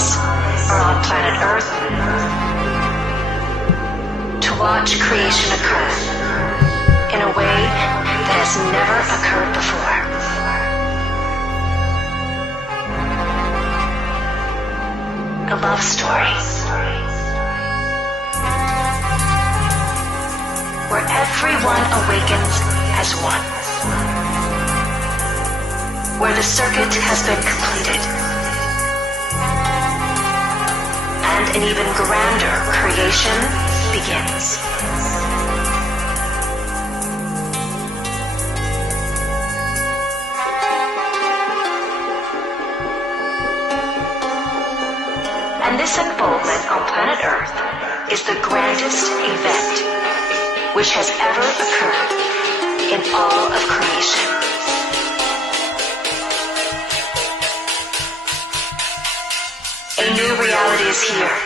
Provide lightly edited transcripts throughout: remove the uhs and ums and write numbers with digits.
eyes are on planet Earth to watch creation occur in a way that has never occurred before. A love story where everyone awakens as one, where the circuit has been completed, and an even grander creation begins. And this unfoldment on planet Earth is the grandest event which has ever occurred in all of creation. A new reality is here.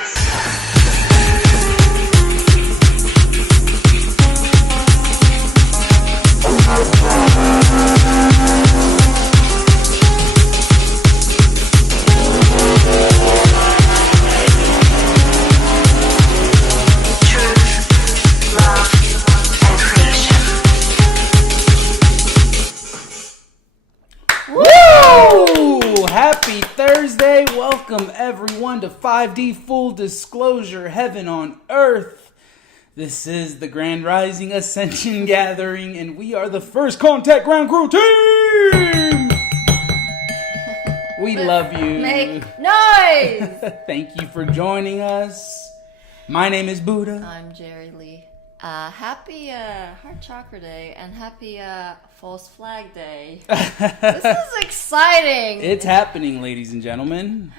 Thursday, welcome everyone to 5D Full Disclosure, Heaven on Earth. This is the Grand Rising Ascension Gathering, and we are the First Contact Ground Crew team! We love you. Make noise! Thank you for joining us. My name is Buddha. I'm Jerry Lee. Happy Heart Chakra Day and happy False Flag Day. This is exciting. It's happening, ladies and gentlemen.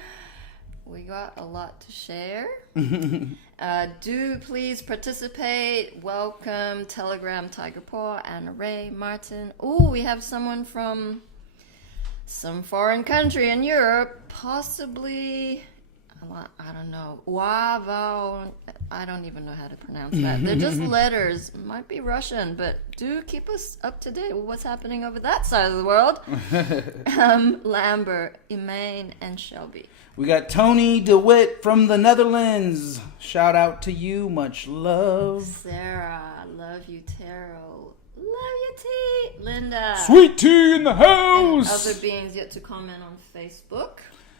We got a lot to share. Do please participate. Welcome Telegram Tiger Paw, Anna Ray, Martin. Ooh, we have someone from some foreign country in Europe, possibly. I don't know. Wavo. I don't even know how to pronounce that. They're just letters. Might be Russian, but do keep us up to date with what's happening over that side of the world. Lambert, Emaine, and Shelby. We got Tony DeWitt from the Netherlands. Shout out to you. Much love. Sarah, love you, Taro. Love you, T. Linda. Sweet tea in the house. And other beings yet to comment on Facebook.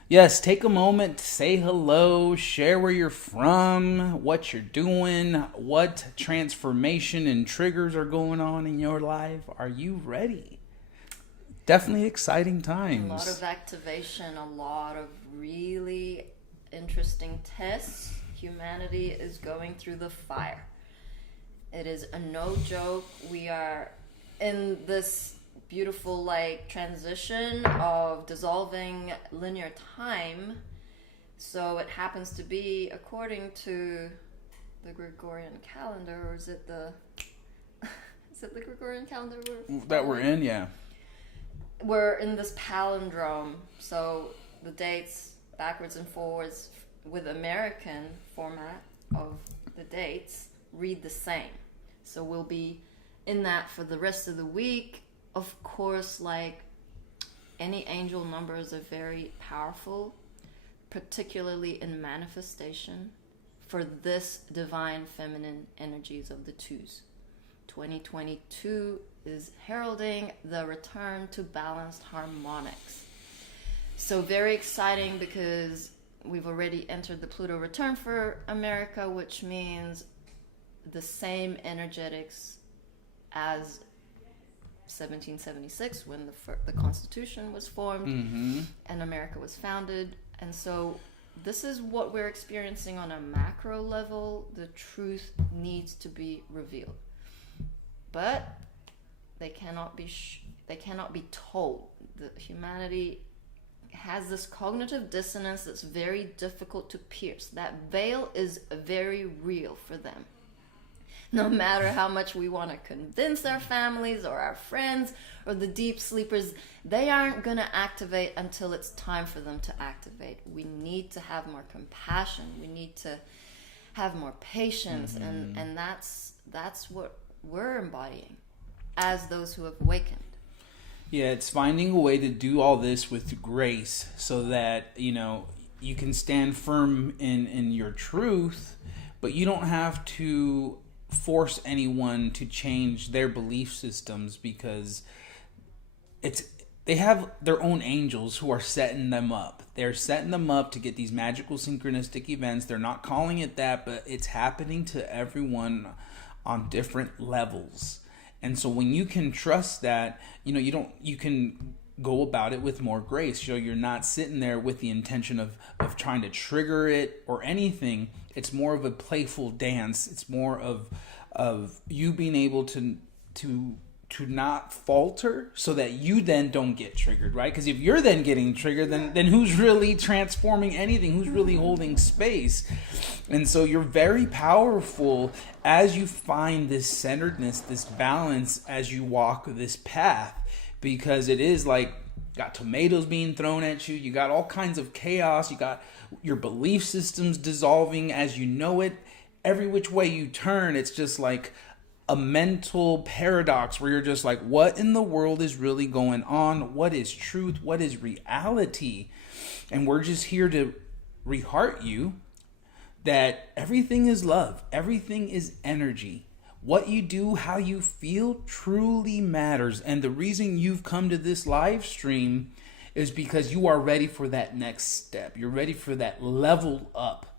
Yes, take a moment, say hello, share where you're from, what you're doing, what transformation and triggers are going on in your life. Are you ready? Definitely exciting times. A lot of activation, a lot of really interesting tests. Humanity is going through the fire. It is a no joke. We are in this beautiful transition of dissolving linear time, so it happens to be according to the Gregorian calendar, or is it the Gregorian calendar we're in? Yeah, we're in this palindrome, so the dates backwards and forwards with American format of the dates read the same, so we'll be in that for the rest of the week. Of course, any angel numbers are very powerful, particularly in manifestation for this divine feminine energies of the twos. 2022 is heralding the return to balanced harmonics. So very exciting because we've already entered the Pluto return for America, which means the same energetics as 1776 when the Constitution was formed and America was founded. And so this is what we're experiencing on a macro level. The truth needs to be revealed, but they cannot be told. The humanity has this cognitive dissonance that's very difficult to pierce. That veil is very real for them. No matter how much we want to convince our families or our friends or the deep sleepers, they aren't going to activate until it's time for them to activate. We need to have more compassion. We need to have more patience. And that's what we're embodying as those who have awakened. Yeah, it's finding a way to do all this with grace so that, you can stand firm in your truth, but you don't have to force anyone to change their belief systems, because they have their own angels who are setting them up. They're setting them up to get these magical synchronistic events. They're not calling it that, but it's happening to everyone on different levels. And so when you can trust that, you can go about it with more grace. You're not sitting there with the intention of trying to trigger it or anything. It's more of a playful dance. It's more of you being able to not falter, so that you then don't get triggered, right? Because if you're then getting triggered, then who's really transforming anything? Who's really holding space? And so you're very powerful as you find this centeredness, this balance, as you walk this path, because it is like, got tomatoes being thrown at you, you got all kinds of chaos, you got your belief systems dissolving as you know it. Every which way you turn, it's just like a mental paradox where you're just like, what in the world is really going on? What is truth? What is reality? And we're just here to reheart you that everything is love. Everything is energy. What you do, how you feel truly matters. And the reason you've come to this live stream is because you are ready for that next step. You're ready for that level up.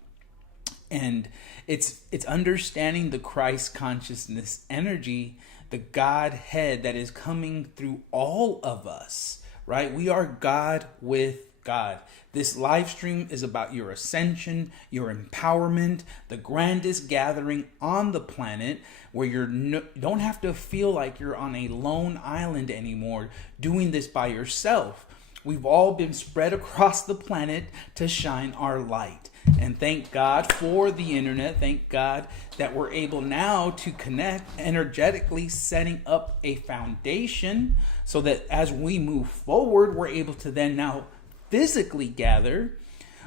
And it's understanding the Christ consciousness energy, the Godhead that is coming through all of us, right? We are God with God. This live stream is about your ascension, your empowerment, the grandest gathering on the planet, where you don't have to feel like you're on a lone island anymore doing this by yourself. We've all been spread across the planet to shine our light. And thank God for the internet. Thank God that we're able now to connect energetically, setting up a foundation so that as we move forward, we're able to then now physically gather.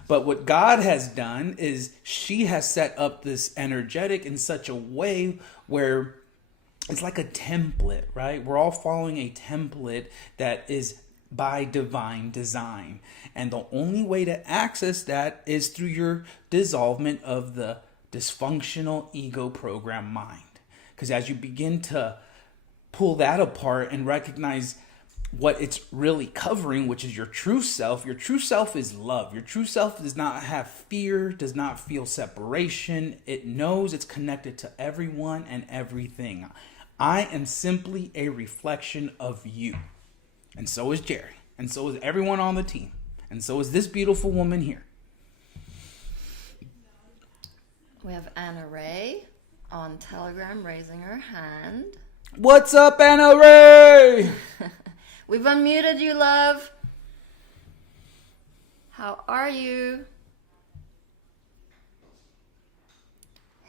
But what God has done is she has set up this energetic in such a way where it's like a template, right? We're all following a template that is by divine design. And the only way to access that is through your dissolvement of the dysfunctional ego program mind. Because as you begin to pull that apart and recognize what it's really covering, which is your true self is love. Your true self does not have fear, does not feel separation. It knows it's connected to everyone and everything. I am simply a reflection of you. And so is Jerry. And so is everyone on the team. And so is this beautiful woman here. We have Anna Ray on Telegram raising her hand. What's up, Anna Ray? We've unmuted you, love. How are you?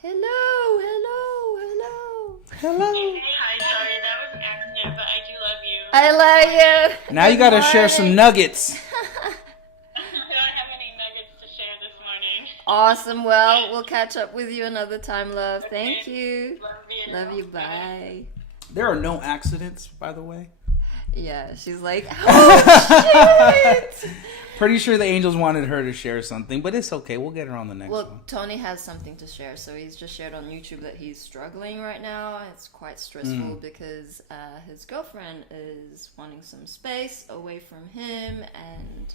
Hello, hello, hello. Hello. Hi, sorry, that was an accident, but I do love you. I love you. Now you got to share some nuggets. I don't have any nuggets to share this morning. Awesome. Well, we'll catch up with you another time, love. Thank you. Love you. Love you. Bye. There are no accidents, by the way. Yeah, she's like, oh, shit. Pretty sure the angels wanted her to share something, but it's okay. We'll get her on the next one. Well, Tony has something to share. So he's just shared on YouTube that he's struggling right now. It's quite stressful because his girlfriend is wanting some space away from him, and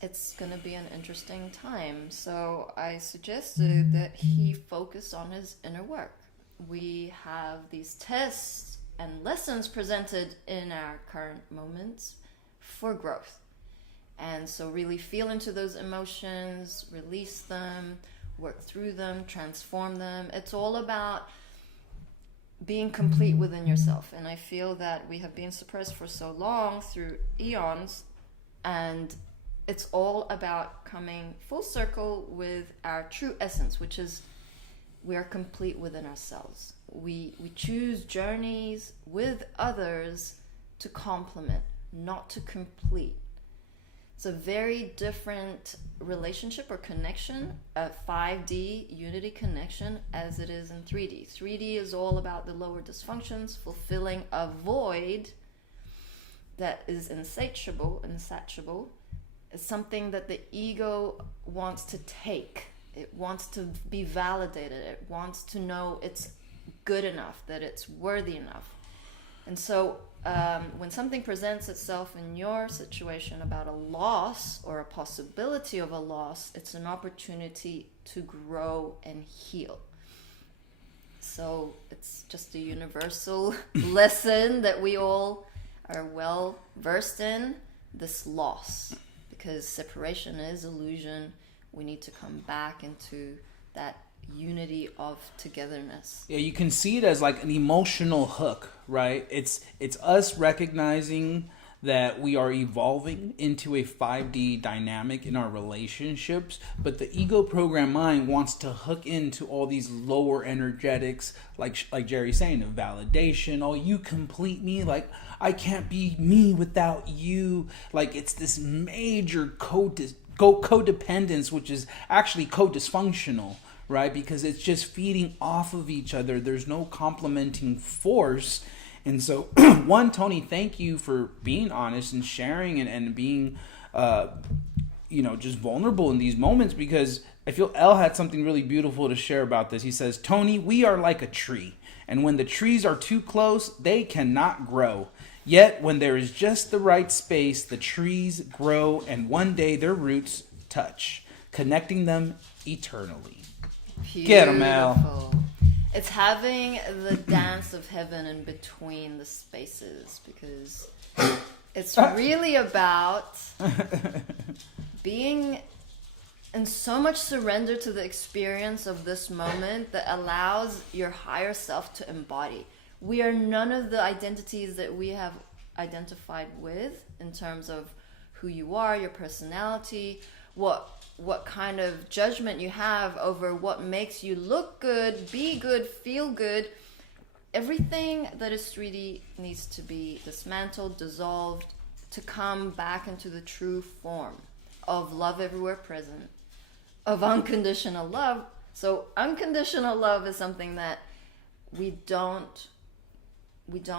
it's going to be an interesting time. So I suggested that he focus on his inner work. We have these tests and lessons presented in our current moments for growth. And so really feel into those emotions, release them, work through them, transform them. It's all about being complete within yourself. And I feel that we have been suppressed for so long through eons, and it's all about coming full circle with our true essence, which is we are complete within ourselves. We choose journeys with others to complement, not to complete. It's a very different relationship or connection, a 5D unity connection, as it is in 3D. 3D is all about the lower dysfunctions, fulfilling a void that is insatiable. It's something that the ego wants to take. It wants to be validated. It wants to know it's good enough, that it's worthy enough. And so when something presents itself in your situation about a loss or a possibility of a loss, it's an opportunity to grow and heal. So it's just a universal lesson that we all are well versed in, this loss. Because separation is illusion. We need to come back into that unity of togetherness. Yeah, you can see it as like an emotional hook, right? It's us recognizing that we are evolving into a 5D dynamic in our relationships, but the ego program mind wants to hook into all these lower energetics, like Jerry's saying, the validation. Oh, you complete me. Like, I can't be me without you. Like, it's this major codependence, which is actually co-dysfunctional, right? Because it's just feeding off of each other. There's no complementing force. And so, one, Tony, thank you for being honest and sharing and being, just vulnerable in these moments, because I feel Elle had something really beautiful to share about this. He says, Tony, we are like a tree, and when the trees are too close, they cannot grow. Yet, when there is just the right space, the trees grow, and one day their roots touch, connecting them eternally. Beautiful. Get 'em, Elle. It's having the dance of heaven in between the spaces, because it's really about being in so much surrender to the experience of this moment that allows your higher self to embody. We are none of the identities that we have identified with in terms of who you are, your personality, what kind of judgment you have over what makes you look good, be good, feel good. Everything that is 3D needs to be dismantled, dissolved, to come back into the true form of love everywhere present, of unconditional love. So unconditional love is something that we don't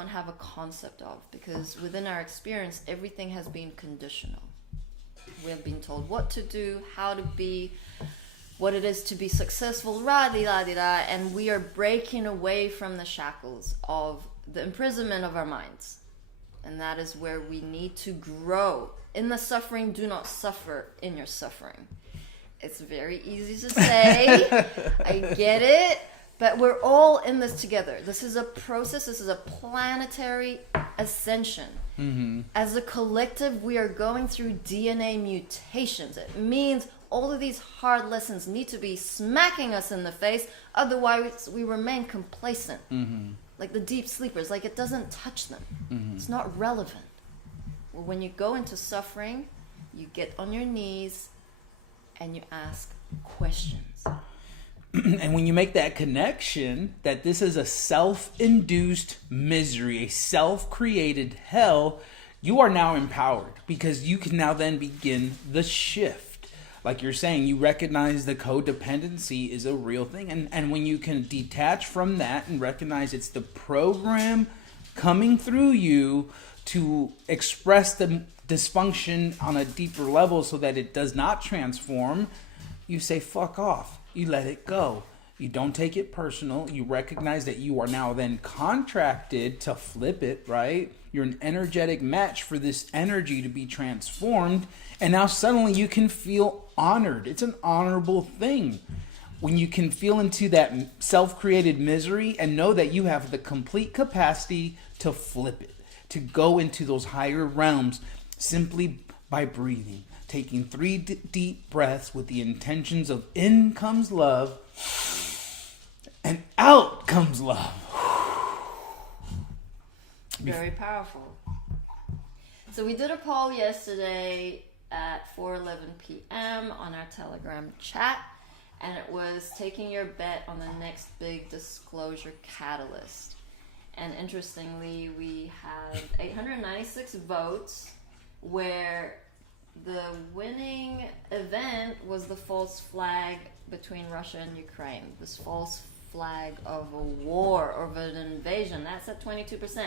have a concept of, because within our experience, everything has been conditional. We have been told what to do, how to be, what it is to be successful, ra-di-da-di-da, and we are breaking away from the shackles of the imprisonment of our minds. And that is where we need to grow. In the suffering, do not suffer in your suffering. It's very easy to say, I get it, but we're all in this together. This is a process, this is a planetary ascension. Mm-hmm. As a collective, we are going through DNA mutations. It means all of these hard lessons need to be smacking us in the face, otherwise we remain complacent. Mm-hmm. Like the deep sleepers, like it doesn't touch them. Mm-hmm. It's not relevant. Well, when you go into suffering, you get on your knees and you ask questions. And when you make that connection that this is a self-induced misery, a self-created hell, you are now empowered, because you can now then begin the shift. Like you're saying, you recognize the codependency is a real thing. And when you can detach from that and recognize it's the program coming through you to express the dysfunction on a deeper level so that it does not transform, you say, fuck off. You let it go. You don't take it personal. You recognize that you are now then contracted to flip it, right? You're an energetic match for this energy to be transformed. And now suddenly you can feel honored. It's an honorable thing. When you can feel into that self-created misery and know that you have the complete capacity to flip it, to go into those higher realms simply by breathing. Taking 3 deep breaths with the intentions of in comes love and out comes love. Very powerful. So we did a poll yesterday at 4:11 p.m. on our Telegram chat, and it was taking your bet on the next big disclosure catalyst. And interestingly, we had 896 votes, where the winning event was the false flag between Russia and Ukraine. This false flag of a war or of an invasion. That's at 22%.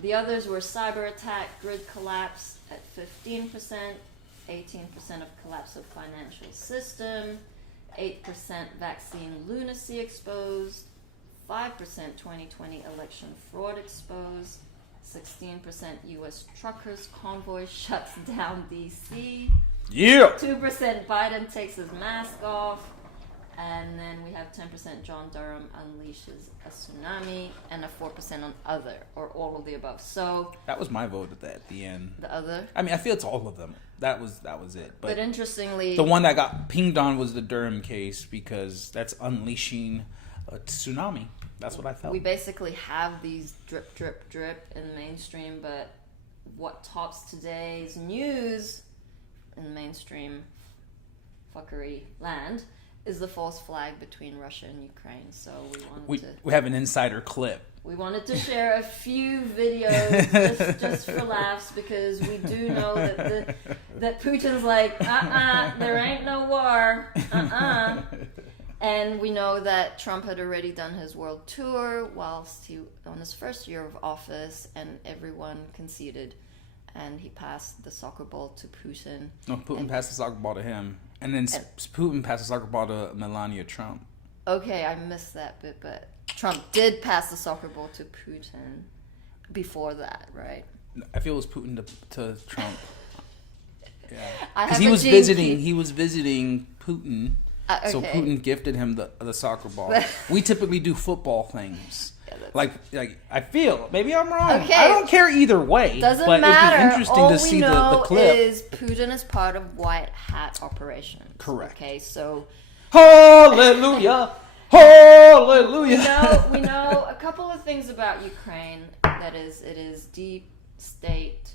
The others were cyber attack, grid collapse at 15%, 18% of collapse of financial system, 8% vaccine lunacy exposed, 5% 2020 election fraud exposed, 16% U.S. truckers convoy shuts down D.C. Yeah. 2% Biden takes his mask off. And then we have 10% John Durham unleashes a tsunami, and a 4% on other, or all of the above. So that was my vote at the end. The other? I mean, I feel it's all of them. That was it. But interestingly, the one that got pinged on was the Durham case, because that's unleashing a tsunami. That's what I felt. We basically have these drip, drip, drip in the mainstream, but what tops today's news in mainstream fuckery land is the false flag between Russia and Ukraine. So we have an insider clip. We wanted to share a few videos just for laughs, because we do know that Putin's like, there ain't no war, And we know that Trump had already done his world tour whilst he on his first year of office, and everyone conceded, and he passed the soccer ball to Putin. No, Putin passed the soccer ball to him. And then Putin passed the soccer ball to Melania Trump. Okay, I missed that bit, but Trump did pass the soccer ball to Putin before that, right? I feel it was Putin to Trump. Yeah, because he was visiting Putin, okay. So Putin gifted him the soccer ball. We typically do football things. Yeah, like I feel maybe I'm wrong. Okay. I don't care either way. Doesn't but matter. It'd be interesting All to see we know the clip. is Putin is part of White Hat operations. Correct. Okay, so hallelujah, hallelujah. We know a couple of things about Ukraine. That is, it is deep state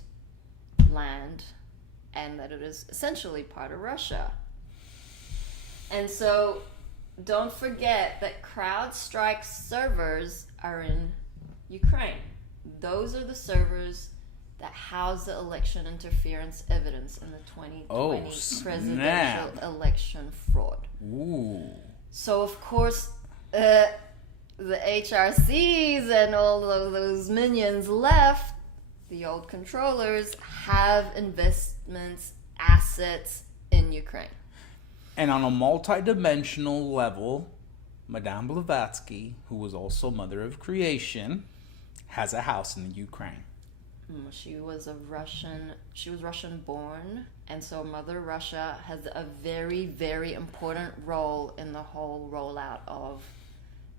land, and that it is essentially part of Russia. And so, don't forget that CrowdStrike servers are in Ukraine. Those are the servers that house the election interference evidence in the 2020 presidential election fraud. Ooh. So, of course, the HRCs and all of those minions left, the old controllers, have investments, assets in Ukraine. And on a multi-dimensional level, Madame Blavatsky, who was also Mother of Creation, has a house in the Ukraine. She was Russian born, and so Mother Russia has a very, very important role in the whole rollout of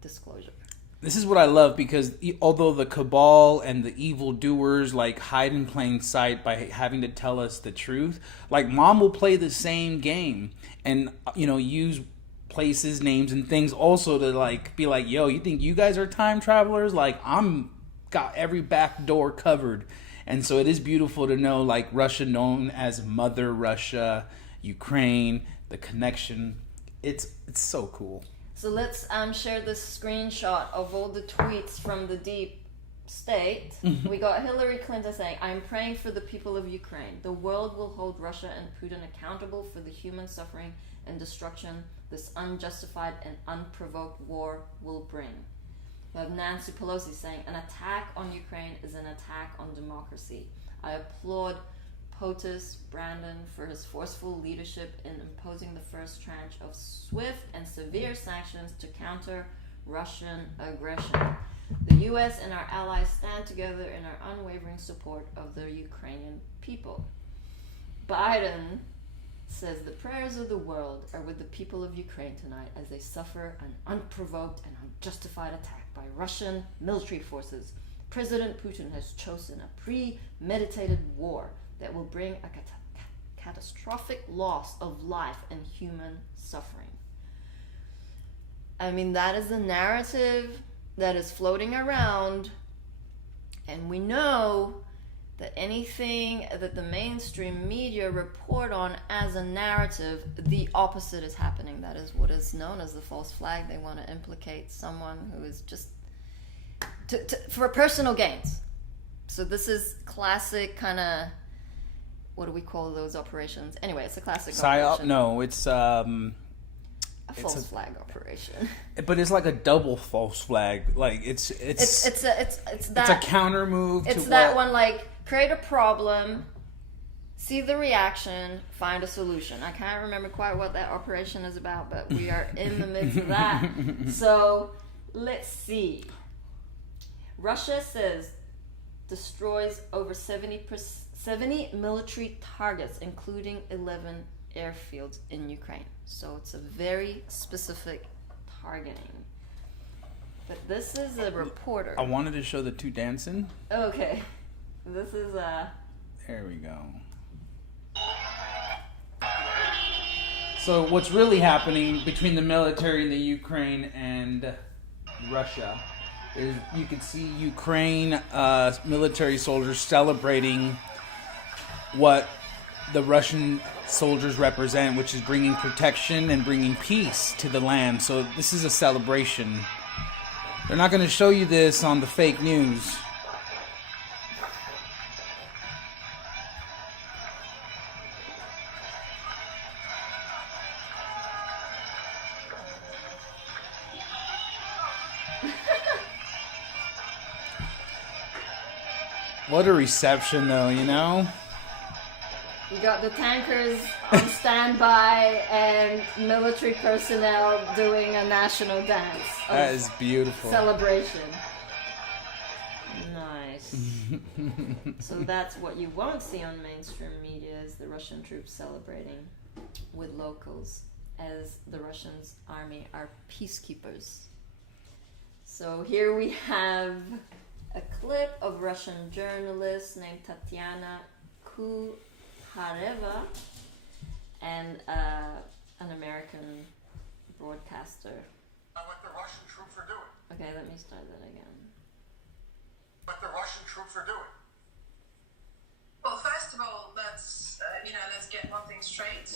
disclosure. This is what I love, because although the cabal and the evildoers hide in plain sight by having to tell us the truth, Mom will play the same game and use places, names, and things also to be like, yo, you think you guys are time travelers? I'm got every back door covered. And so it is beautiful to know Russia, known as Mother Russia, Ukraine, the connection. It's so cool. So let's share this screenshot of all the tweets from the deep state. We got Hillary Clinton saying, "I'm praying for the people of Ukraine. The world will hold Russia and Putin accountable for the human suffering and destruction this unjustified and unprovoked war will bring." We have Nancy Pelosi saying, "An attack on Ukraine is an attack on democracy. I applaud POTUS Brandon for his forceful leadership in imposing the first tranche of swift and severe sanctions to counter Russian aggression. The U.S. and our allies stand together in our unwavering support of the Ukrainian people." Biden says the prayers of the world are with the people of Ukraine tonight as they suffer an unprovoked and unjustified attack by Russian military forces. President Putin has chosen a premeditated war that will bring a catastrophic loss of life and human suffering. I mean, that is the narrative that is floating around, and we know that anything that the mainstream media report on as a narrative, the opposite is happening. That is what is known as the false flag. They want to implicate someone who is just for personal gains. So this is classic kind of, what do we call those operations? Anyway, it's a classic operation. No, it's a false flag operation. But it's like a double false flag. It's a counter move. It's that one, create a problem, see the reaction, find a solution. I can't remember quite what that operation is about, but we are in the midst of that. So let's see. Russia says destroys over 70 military targets, including 11 airfields in Ukraine. So it's a very specific targeting. But this is a reporter. I wanted to show the two dancing. Okay. This is There we go. So what's really happening between the military in the Ukraine and Russia is you can see Ukraine military soldiers celebrating what the Russian soldiers represent, which is bringing protection and bringing peace to the land. So this is a celebration. They're not going to show you this on the fake news. What a reception, though, you know? You got the tankers on standby and military personnel doing a national dance. That is beautiful. Celebration. Nice. So that's what you won't see on mainstream media is the Russian troops celebrating with locals as the Russian army are peacekeepers. So here we have a clip of Russian journalist named Tatiana Kuhareva and an American broadcaster. What the Russian troops are doing. Okay, let me start that again. What the Russian troops are doing. Well, first of all, let's get one thing straight.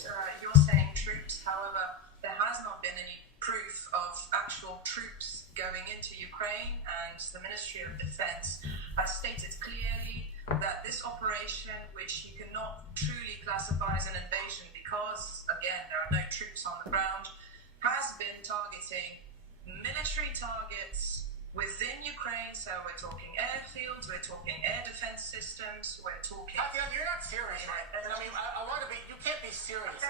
You're saying troops, however, there has not been any proof of actual troops going into Ukraine, and the Ministry of Defense has stated clearly that this operation, which you cannot truly classify as an invasion because, again, there are no troops on the ground, has been targeting military targets within Ukraine. So we're talking airfields, we're talking air defense systems, we're talking... Tatiana, you're not serious, right? I mean, I want to be... You can't be serious.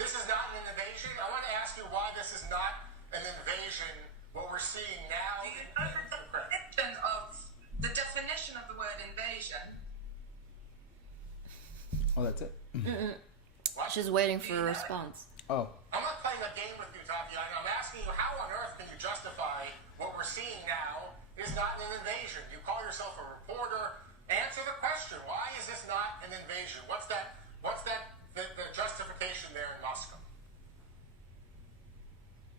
This is not an invasion. I want to ask you why this is not an invasion, what we're seeing now in Ukraine. The definition of the word invasion... Oh, that's it? She's waiting for a response. Oh. I'm not playing a game with you, Tatiana. I'm asking you, how on earth can you justify what we're seeing now is not an invasion? You call yourself a reporter. Answer the question. Why is this not an invasion? What's the justification there in Moscow?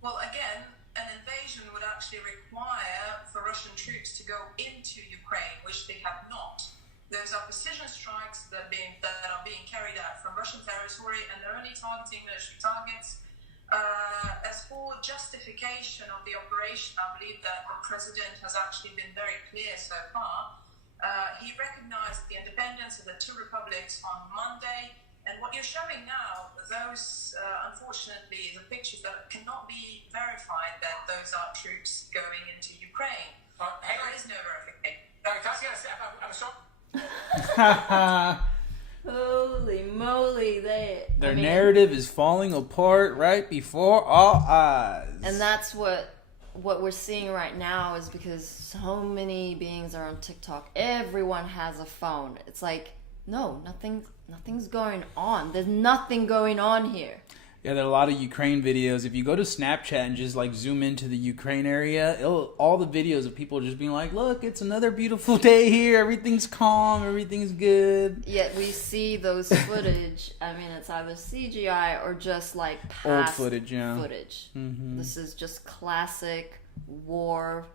Well, again, an invasion would actually require for Russian troops to go into Ukraine, which they have not. Those are precision strikes that are being carried out from Russian territory, and they're only targeting military targets. As for justification of the operation, I believe that the president has actually been very clear so far. He recognized the independence of the two republics on Monday, and what you're showing now, those, unfortunately, the pictures that cannot be verified that those are troops going into Ukraine. There is no verification. I'm so... Holy moly, Their narrative is falling apart right before our eyes. And that's what we're seeing right now is because so many beings are on TikTok. Everyone has a phone. It's like, no, nothing's going on. There's nothing going on here. Yeah, there are a lot of Ukraine videos. If you go to Snapchat and just like zoom into the Ukraine area, all the videos of people just being like, look, it's another beautiful day here. Everything's calm. Everything's good. Yet we see those footage. I mean, it's either CGI or just like past old footage. Yeah. footage. Mm-hmm. This is just classic war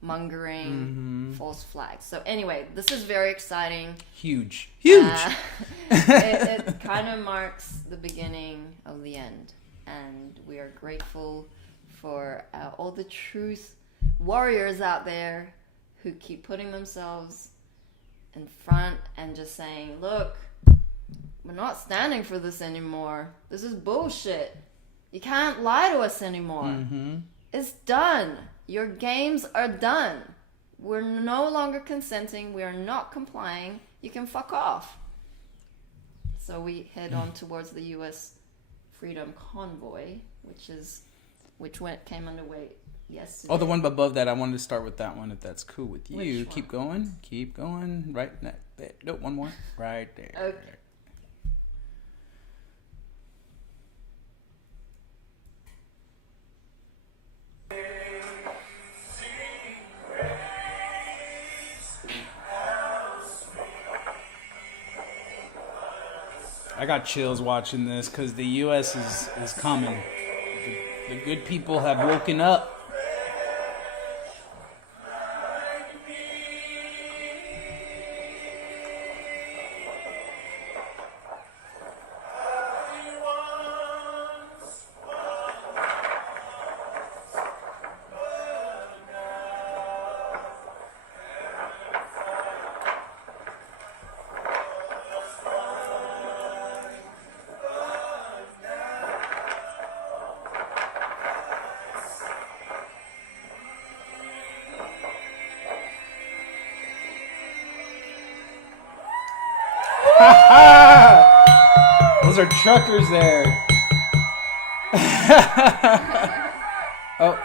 mongering, false flags. So anyway, this is very exciting. Huge. It kind of marks the beginning of the end, and we are grateful for all the truth warriors out there who keep putting themselves in front and just saying, look, we're not standing for this anymore. This is bullshit. You can't lie to us anymore. It's done. Your games are done. We're no longer consenting. We are not complying. You can fuck off. So we head on towards the U.S. Freedom Convoy, came underway yesterday. Oh, the one above that. I wanted to start with that one, if that's cool with you. Which Keep going. Keep going. Right there. No, one more. Right there. Okay. I got chills watching this because the U.S. is coming. The good people have woken up. Those are truckers there. Oh.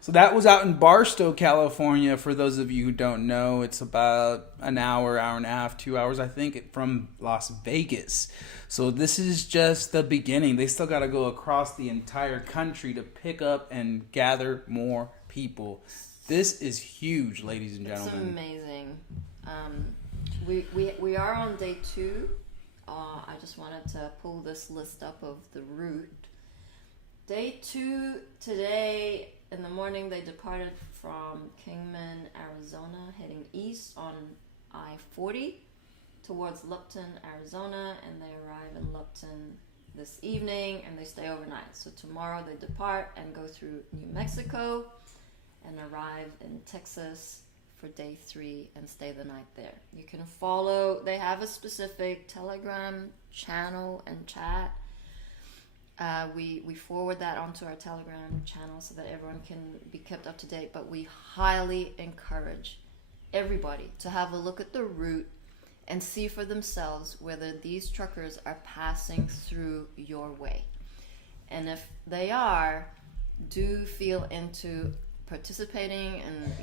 So that was out in Barstow, California. For those of you who don't know, it's about an hour and a half, 2 hours, I think, from Las Vegas. So this is just the beginning. They still got to go across the entire country to pick up and gather more people. This is huge, ladies and gentlemen. It's amazing. We are on day 2. I just wanted to pull this list up of the route. Day 2 today. In the morning, they departed from Kingman, Arizona, heading east on I-40 towards Lupton, Arizona, and they arrive in Lupton this evening, and they stay overnight. So tomorrow they depart and go through New Mexico and arrive in Texas for day 3 and stay the night there. You can follow, they have a specific Telegram channel and chat. We forward that onto our Telegram channel so that everyone can be kept up to date. But we highly encourage everybody to have a look at the route and see for themselves whether these truckers are passing through your way. And if they are, do feel into participating and,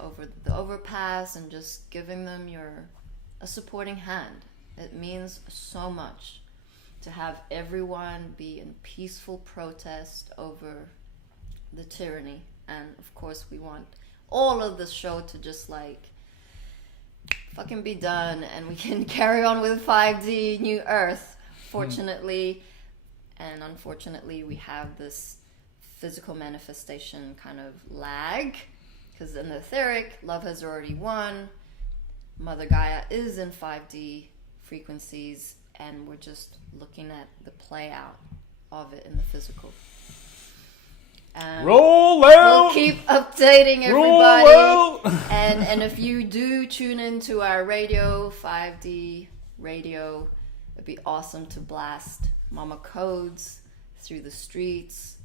over the overpass and just giving them a supporting hand. It means so much to have everyone be in peaceful protest over the tyranny. And of course we want all of the show to just fucking be done and we can carry on with 5D New Earth. Fortunately and unfortunately, we have this physical manifestation kind of lag, because in the etheric, love has already won. Mother Gaia is in 5D frequencies, and we're just looking at the play out of it in the physical. Roll out! We'll keep updating everybody. And if you do tune into our radio, 5D radio, it'd be awesome to blast Mama Codes through the streets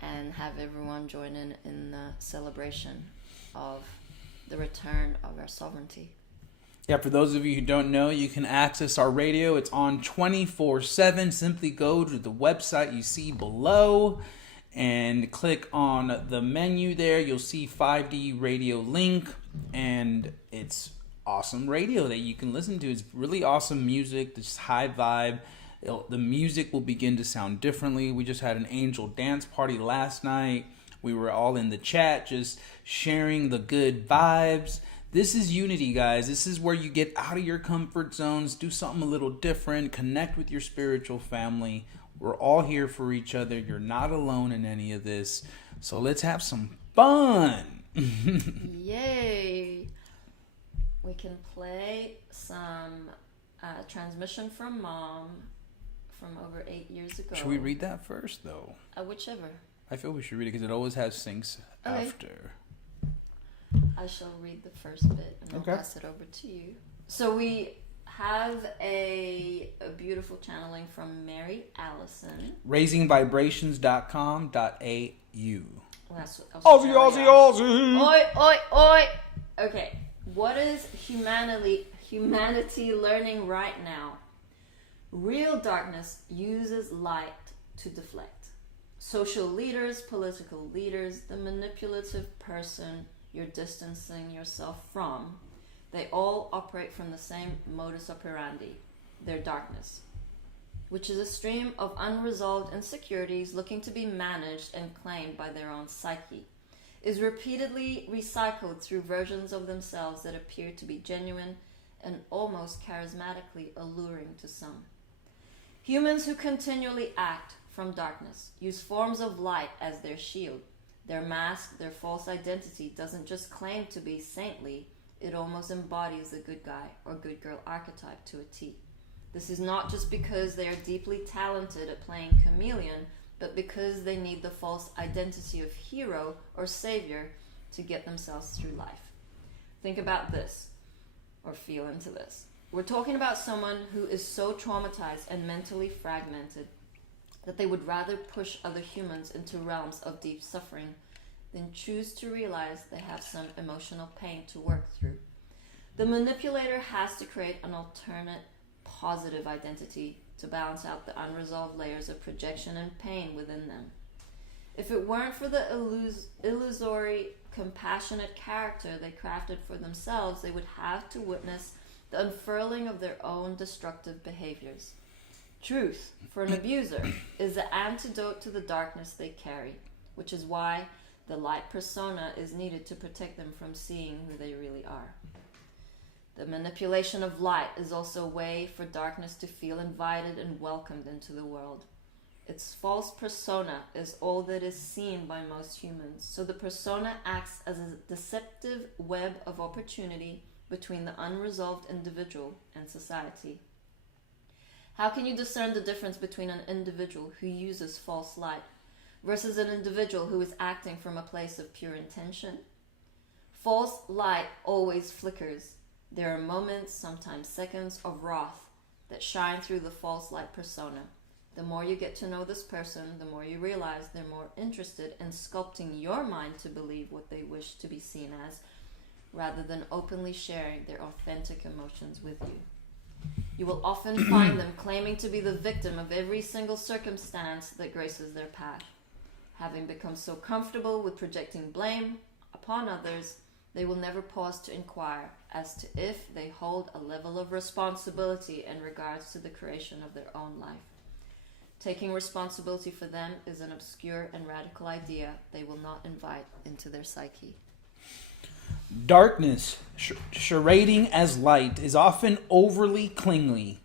and have everyone join in the celebration of the return of our sovereignty. Yeah, for those of you who don't know, you can access our radio. It's on 24/7. Simply go to the website you see below and click on the menu there. You'll see 5D radio link, and it's awesome radio that you can listen to. It's really awesome music, just high vibe. The music will begin to sound differently. We just had an angel dance party last night. We were all in the chat just sharing the good vibes. This is unity, guys. This is where you get out of your comfort zones, do something a little different, connect with your spiritual family. We're all here for each other. You're not alone in any of this. So let's have some fun. Yay. We can play some transmission from Mom from over 8 years ago. Should we read that first, though? Whichever. I feel we should read it because it always has syncs after. I shall read the first bit and I'll pass it over to you. So we have a beautiful channeling from Mary Allison. RaisingVibrations.com.au. That's Aussie, Australia. Aussie, Aussie. Oi, oi, oi. Okay, what is humanity learning right now? Real darkness uses light to deflect. Social leaders, political leaders, the manipulative person you're distancing yourself from, they all operate from the same modus operandi, their darkness, which is a stream of unresolved insecurities looking to be managed and claimed by their own psyche, is repeatedly recycled through versions of themselves that appear to be genuine and almost charismatically alluring to some. Humans who continually act from darkness use forms of light as their shield. Their mask, their false identity doesn't just claim to be saintly, it almost embodies the good guy or good girl archetype to a T. This is not just because they are deeply talented at playing chameleon, but because they need the false identity of hero or savior to get themselves through life. Think about this, or feel into this. We're talking about someone who is so traumatized and mentally fragmented that they would rather push other humans into realms of deep suffering than choose to realize they have some emotional pain to work through. The manipulator has to create an alternate positive identity to balance out the unresolved layers of projection and pain within them. If it weren't for the illusory, compassionate character they crafted for themselves, they would have to witness the unfurling of their own destructive behaviors. Truth, for an abuser, is the antidote to the darkness they carry, which is why the light persona is needed to protect them from seeing who they really are. The manipulation of light is also a way for darkness to feel invited and welcomed into the world. Its false persona is all that is seen by most humans, so the persona acts as a deceptive web of opportunity between the unresolved individual and society. How can you discern the difference between an individual who uses false light versus an individual who is acting from a place of pure intention? False light always flickers. There are moments, sometimes seconds, of wrath that shine through the false light persona. The more you get to know this person, the more you realize they're more interested in sculpting your mind to believe what they wish to be seen as, rather than openly sharing their authentic emotions with you. You will often find them claiming to be the victim of every single circumstance that graces their path. Having become so comfortable with projecting blame upon others, they will never pause to inquire as to if they hold a level of responsibility in regards to the creation of their own life. Taking responsibility for them is an obscure and radical idea they will not invite into their psyche. Darkness, charading as light, is often overly clingy.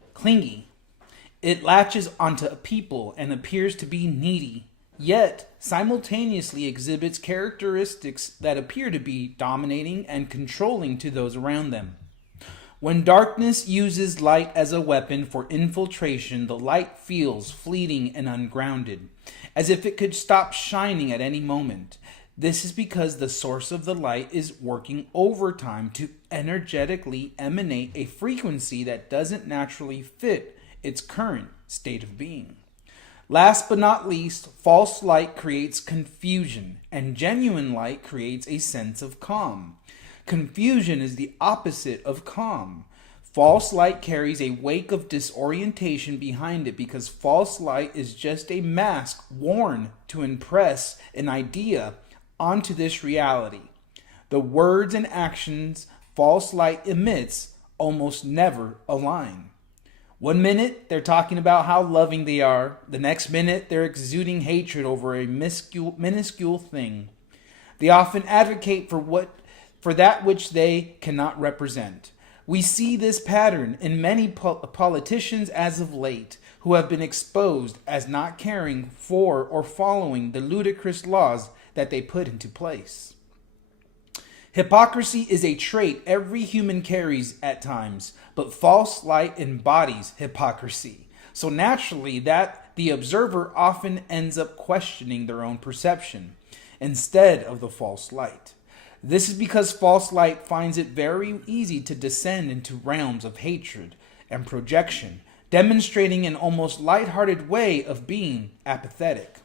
It latches onto people and appears to be needy, yet simultaneously exhibits characteristics that appear to be dominating and controlling to those around them. When darkness uses light as a weapon for infiltration, the light feels fleeting and ungrounded, as if it could stop shining at any moment. This is because the source of the light is working overtime to energetically emanate a frequency that doesn't naturally fit its current state of being. Last but not least, false light creates confusion, and genuine light creates a sense of calm. Confusion is the opposite of calm. False light carries a wake of disorientation behind it because false light is just a mask worn to impress an idea onto this reality. The words and actions false light emits almost never align. One minute, they're talking about how loving they are. The next minute, they're exuding hatred over a minuscule thing. They often advocate for that which they cannot represent. We see this pattern in many politicians as of late, who have been exposed as not caring for or following the ludicrous laws that they put into place. Hypocrisy is a trait every human carries at times, but false light embodies hypocrisy. So naturally, that the observer often ends up questioning their own perception instead of the false light. This is because false light finds it very easy to descend into realms of hatred and projection, demonstrating an almost lighthearted way of being apathetic.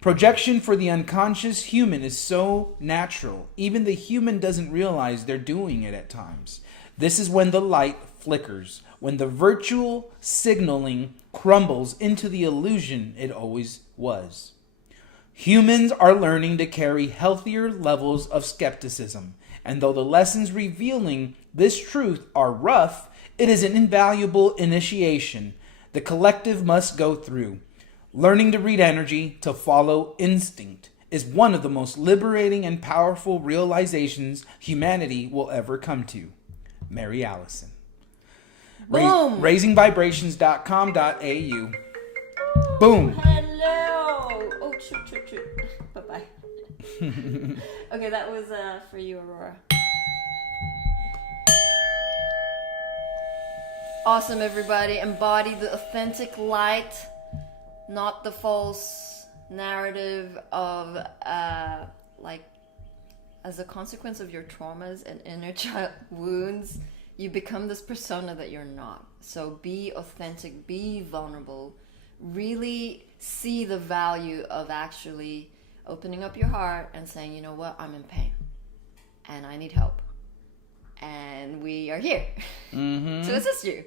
Projection for the unconscious human is so natural. Even the human doesn't realize they're doing it at times. This is when the light flickers, when the virtual signaling crumbles into the illusion it always was. Humans are learning to carry healthier levels of skepticism, and though the lessons revealing this truth are rough, it is an invaluable initiation the collective must go through. Learning to read energy, to follow instinct, is one of the most liberating and powerful realizations humanity will ever come to. Mary Allison. Boom! Raisingvibrations.com.au. Boom! Hello! Oh, shoot. Bye-bye. Okay, that was for you, Aurora. Awesome, everybody. Embody the authentic light, not the false narrative of, as a consequence of your traumas and inner child wounds, you become this persona that you're not. So be authentic, be vulnerable, really see the value of actually opening up your heart and saying, you know what, I'm in pain and I need help. And we are here to assist you.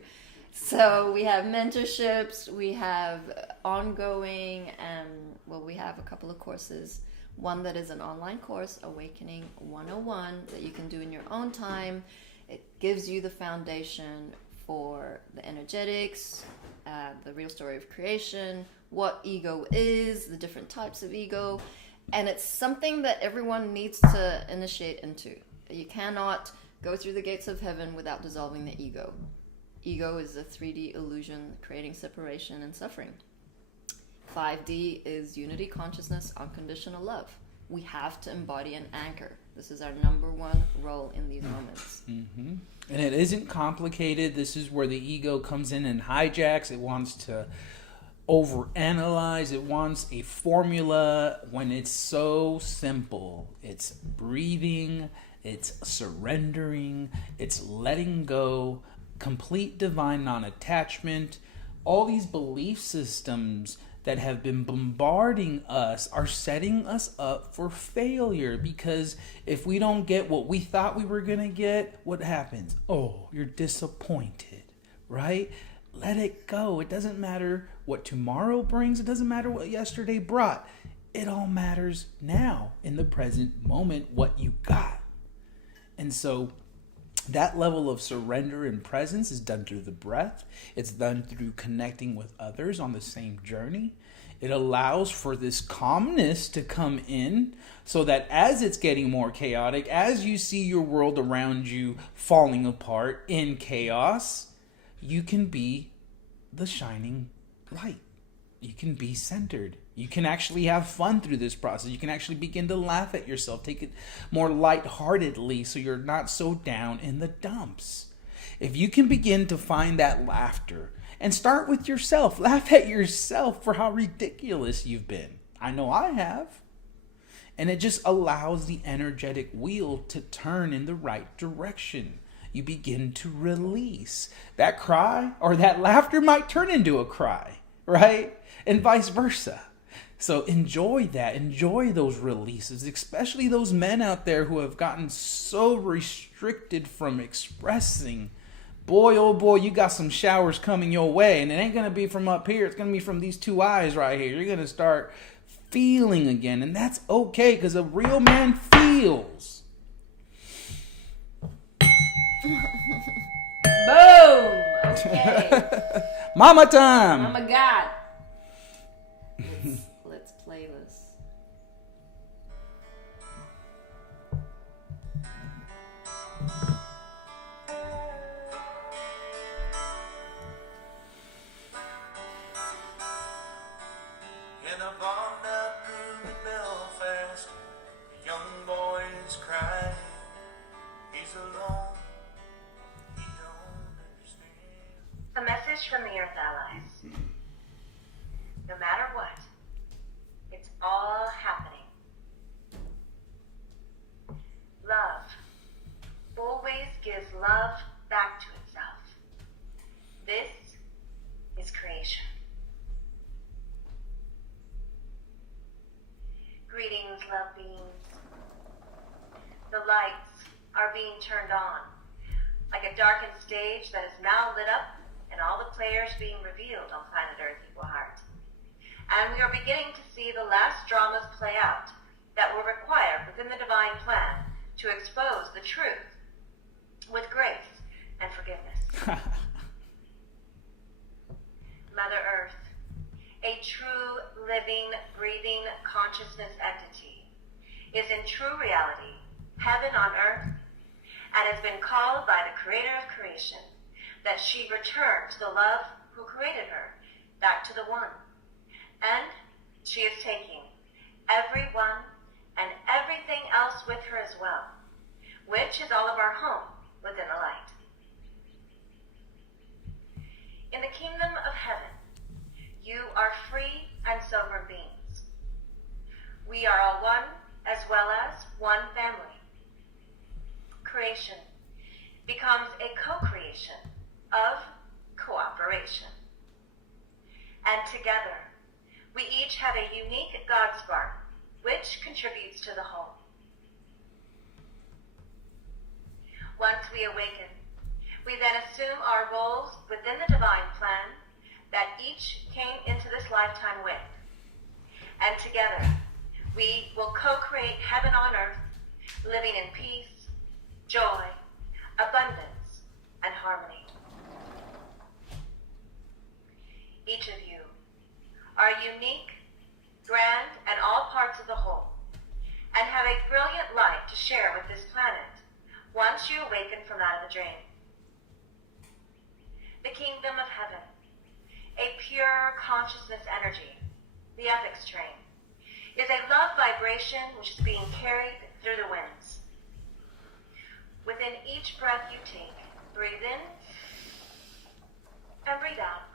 So we have mentorships, we have ongoing, we have a couple of courses. One that is an online course, Awakening 101, that you can do in your own time. It gives you the foundation for the energetics, the real story of creation, what ego is, the different types of ego. And it's something that everyone needs to initiate into. You cannot go through the gates of heaven without dissolving the ego. Ego is a 3D illusion creating separation and suffering. 5D is unity, consciousness, unconditional love. We have to embody an anchor. This is our number one role in these moments. Mm-hmm. And it isn't complicated. This is where the ego comes in and hijacks. It wants to overanalyze. It wants a formula when it's so simple. It's breathing. It's surrendering. It's letting go. Complete divine non-attachment. All these belief systems that have been bombarding us are setting us up for failure, because if we don't get what we thought we were going to get, what happens? Oh, you're disappointed, right? Let it go. It doesn't matter what tomorrow brings. It doesn't matter what yesterday brought. It all matters now, in the present moment, what you got. And so that level of surrender and presence is done through the breath. It's done through connecting with others on the same journey. It allows for this calmness to come in so that as it's getting more chaotic, as you see your world around you falling apart in chaos, you can be the shining light. You can be centered. You can actually have fun through this process. You can actually begin to laugh at yourself. Take it more lightheartedly so you're not so down in the dumps. If you can begin to find that laughter and start with yourself, laugh at yourself for how ridiculous you've been. I know I have. And it just allows the energetic wheel to turn in the right direction. You begin to release. That cry or that laughter might turn into a cry, right? And vice versa. So enjoy that. Enjoy those releases, especially those men out there who have gotten so restricted from expressing. Boy, oh boy, you got some showers coming your way, and it ain't going to be from up here. It's going to be from these two eyes right here. You're going to start feeling again, and that's okay, because a real man feels. Boom! Okay. Mama time! Oh my God. Let's play this. In a barn up in Belfast, a young boy is crying. He's alone. He don't understand. A message from the Earth Allies. No matter what, it's all happening. Love always gives love back to itself. This is creation. lights are being turned on, like a darkened stage that is now lit up and all the players being revealed on planet Earth Equal Heart. And we are beginning to see the last dramas play out that will require within the divine plan to expose the truth with grace and forgiveness. Mother Earth, a true, living, breathing consciousness entity, is in true reality heaven on earth, and has been called by the creator of creation that she return to the love who created her, back to the one. And she is taking everyone and everything else with her as well, which is all of our home within the light. In the kingdom of heaven, you are free and sovereign beings. We are all one, as well as one family. Creation becomes a co-creation of cooperation. And together, we each have a unique God spark, which contributes to the whole. Once we awaken, we then assume our roles within the divine plan that each came into this lifetime with. And together, we will co-create heaven on earth, living in peace, joy, abundance, and harmony. Each of you are unique, grand, and all parts of the whole, and have a brilliant light to share with this planet once you awaken from out of the dream. The kingdom of heaven, a pure consciousness energy, the ethics train, is a love vibration which is being carried through the winds. Within each breath you take, breathe in and breathe out.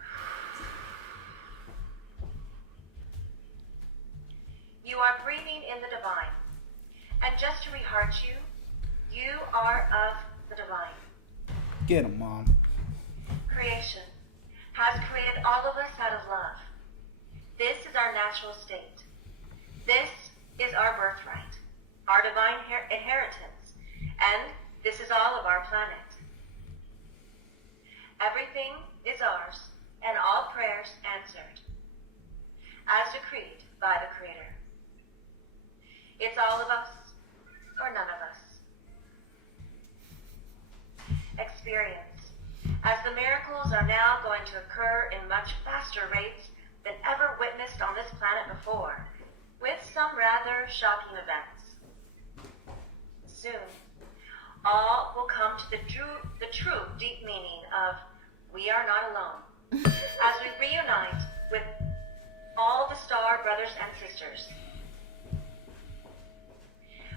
You are breathing in the divine. And just to reheart you, you are of the divine. Get him, Mom. Creation has created all of us out of love. This is our natural state. This is our birthright, our divine inheritance, and this is all of our planet. Everything is ours, and all prayers answered, as decreed by the Creator. It's all of us, or none of us. Experience, as the miracles are now going to occur in much faster rates than ever witnessed on this planet before, with some rather shocking events. Soon, all will come to the true deep meaning of we are not alone, as we reunite with all the star brothers and sisters.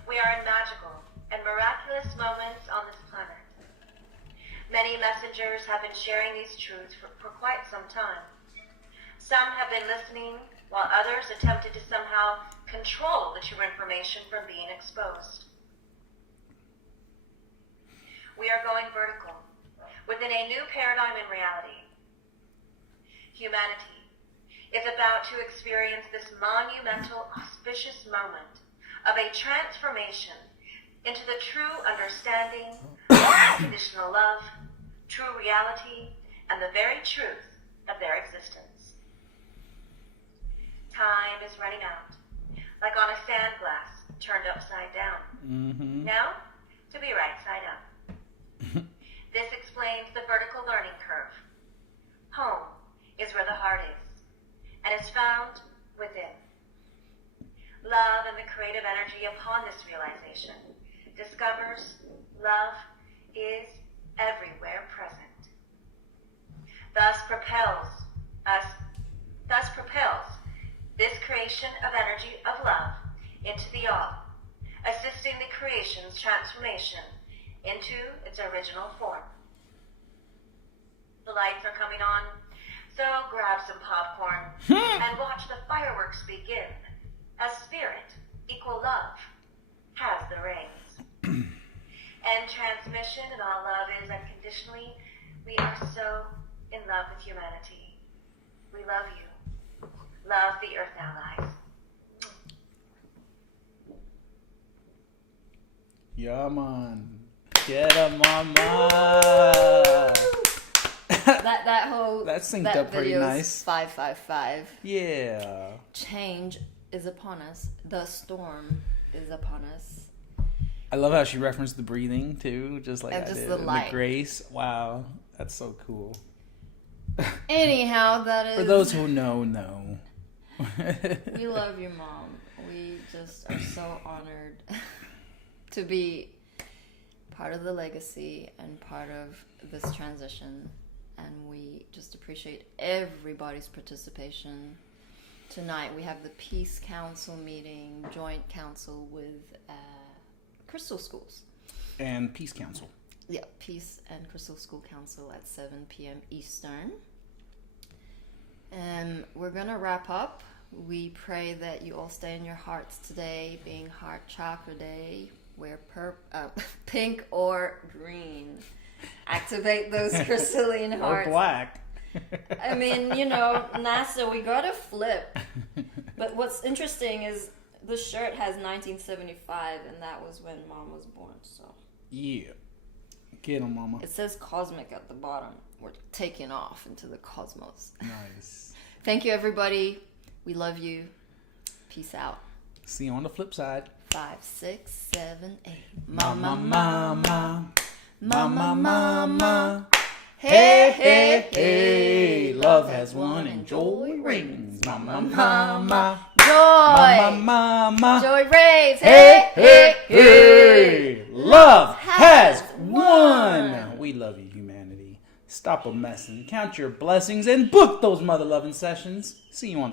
We are in magical and miraculous moments on this planet. Many messengers have been sharing these truths for quite some time. Some have been listening, while others attempted to somehow control the true information from being exposed. We are going vertical, within a new paradigm in reality. Humanity is about to experience this monumental, auspicious moment of a transformation into the true understanding of unconditional love, true reality, and the very truth of their existence. Time is running out, like on a sand glass turned upside down. Mm-hmm. Now, to be right side up. This explains the vertical learning curve. Home is where the heart is, and is found within. Love and the creative energy upon this realization discovers love is everywhere present. Thus propels this creation of energy of love into the all, assisting the creation's transformation into its original form. The lights are coming on, so grab some popcorn and watch the fireworks begin, as spirit, equal love, has the reins. And transmission and all love is unconditionally. We are so in love with humanity. We love you. Love the Earth Allies. Yeah, man. Get 'em, mama. that whole That synced up pretty video's nice. 555. Yeah. Change is upon us. The storm is upon us. I love how she referenced the breathing too, just like And I just did. the And light. grace. Wow, that's so cool. Anyhow, that is. For those who know. We love you, Mom. We just are so honored to be part of the legacy and part of this transition. And we just appreciate everybody's participation. Tonight we have the Peace Council meeting, joint council with Crystal Schools. And Peace Council. Yeah, Peace and Crystal School Council at 7 p.m. Eastern. We're going to wrap up. We pray that you all stay in your hearts today, being Heart Chakra Day. Wear pink or green. Activate those crystalline hearts. Or black. I mean, NASA, we got to flip. But what's interesting is the shirt has 1975, and that was when Mom was born, so. Yeah. Get 'em, mama. It says cosmic at the bottom. We're taking off into the cosmos. Nice. Thank you, everybody. We love you. Peace out. See you on the flip side. 5, 6, 7, 8. Mama, mama. Mama, mama. Hey, hey, hey. Love has won and joy reigns. Mama, mama. Joy. Mama, mama. Joy reigns. Hey, hey, hey. Love has won. We love you, humanity. Stop a messing. Count your blessings and book those mother-loving sessions. See you on the